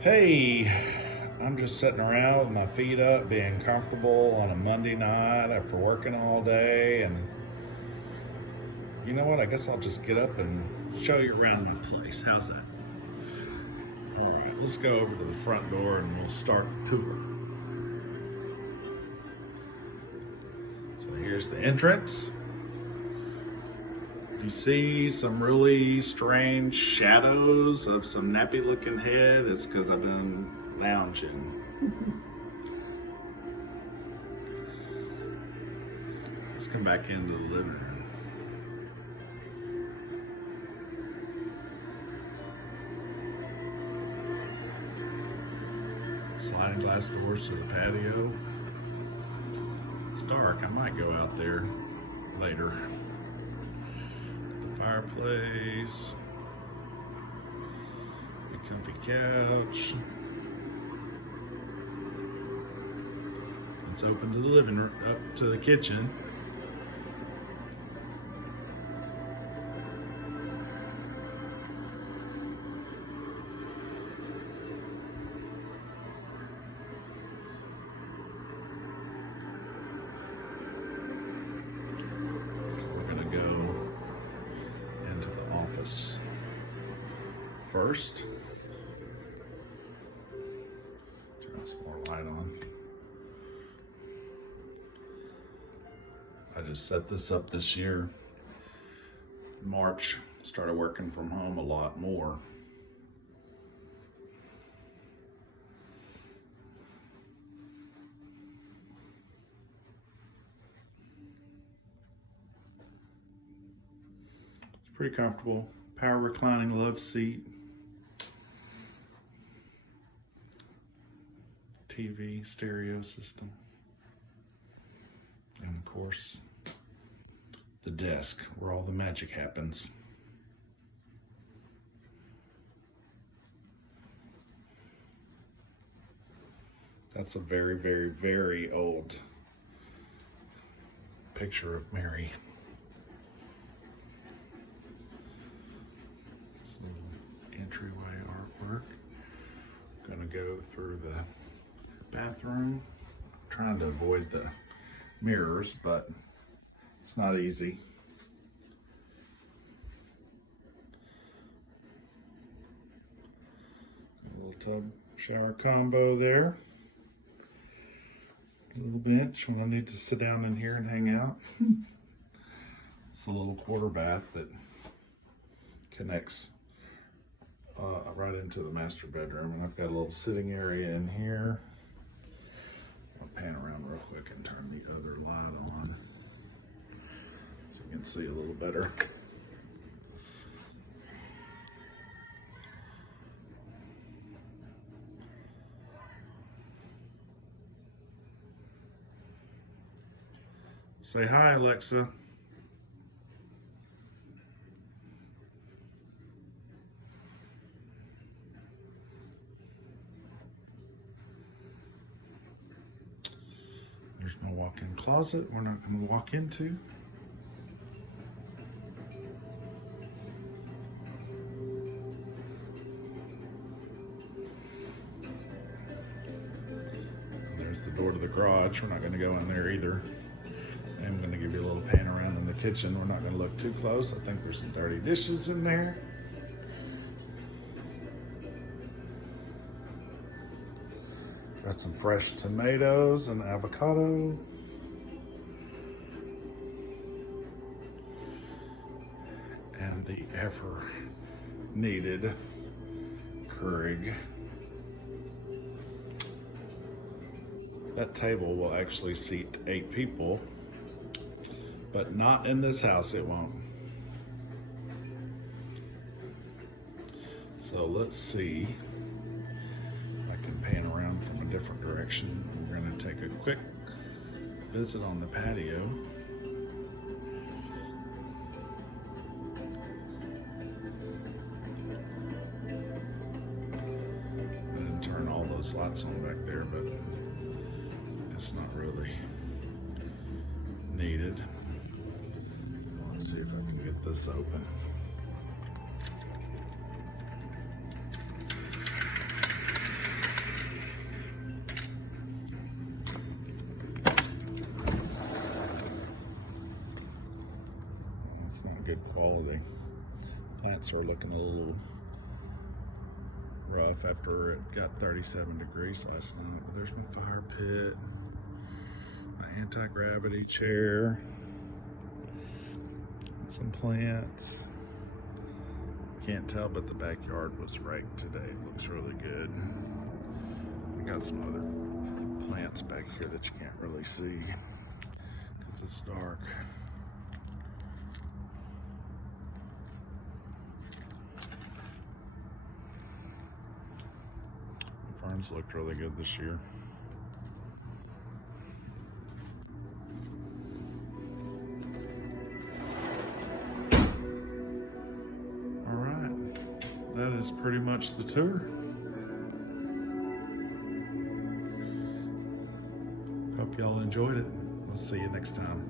Hey, I'm just sitting around with my feet up, being comfortable on a Monday night after working all day. And you know what? I guess I'll just get up and show you around my place. How's that? All right, let's go over to the front door and we'll start the tour. So here's the entrance. You see some really strange shadows of some nappy looking head. It's because I've been lounging. Let's come back into the living room. Sliding glass doors to the patio. It's dark. I might go out there later. The fireplace. A comfy couch. It's open to the living room, up to the kitchen. Into the office first. Turn some more light on. I just set this up this year. March, started working from home a lot more. Pretty comfortable. Power reclining love seat. TV, stereo system. And of course, the desk where all the magic happens. That's a very, very, very old picture of Mary. Entryway artwork. Gonna go through the bathroom. Trying to avoid the mirrors, but it's not easy. A little tub shower combo there. A little bench when I need to sit down in here and hang out. It's a little quarter bath that connects right into the master bedroom, and I've got a little sitting area in here. I'll pan around real quick and turn the other light on so you can see a little better. Say hi, Alexa. There's my walk-in closet we're not going to walk into. There's the door to the garage. We're not going to go in there either. I'm going to give you a little pan around in the kitchen. We're not going to look too close. I think there's some dirty dishes in there. Got some fresh tomatoes and avocado. And the ever needed Keurig. That table will actually seat 8 people, but not in this house, it won't. So let's see. I can pan around from a different direction. We're going to take a quick visit on the patio. I didn't turn all those lights on back there, but it's not really needed. Let's see if I can get this open. plants are looking a little rough after it got 37 degrees last night. There's my fire pit, my anti-gravity chair, some plants. Can't tell, but the backyard was raked today. It looks really good. We got some other plants back here that you can't really see because it's dark. The ferns looked really good this year. That is pretty much the tour. Hope y'all enjoyed it. We'll see you next time.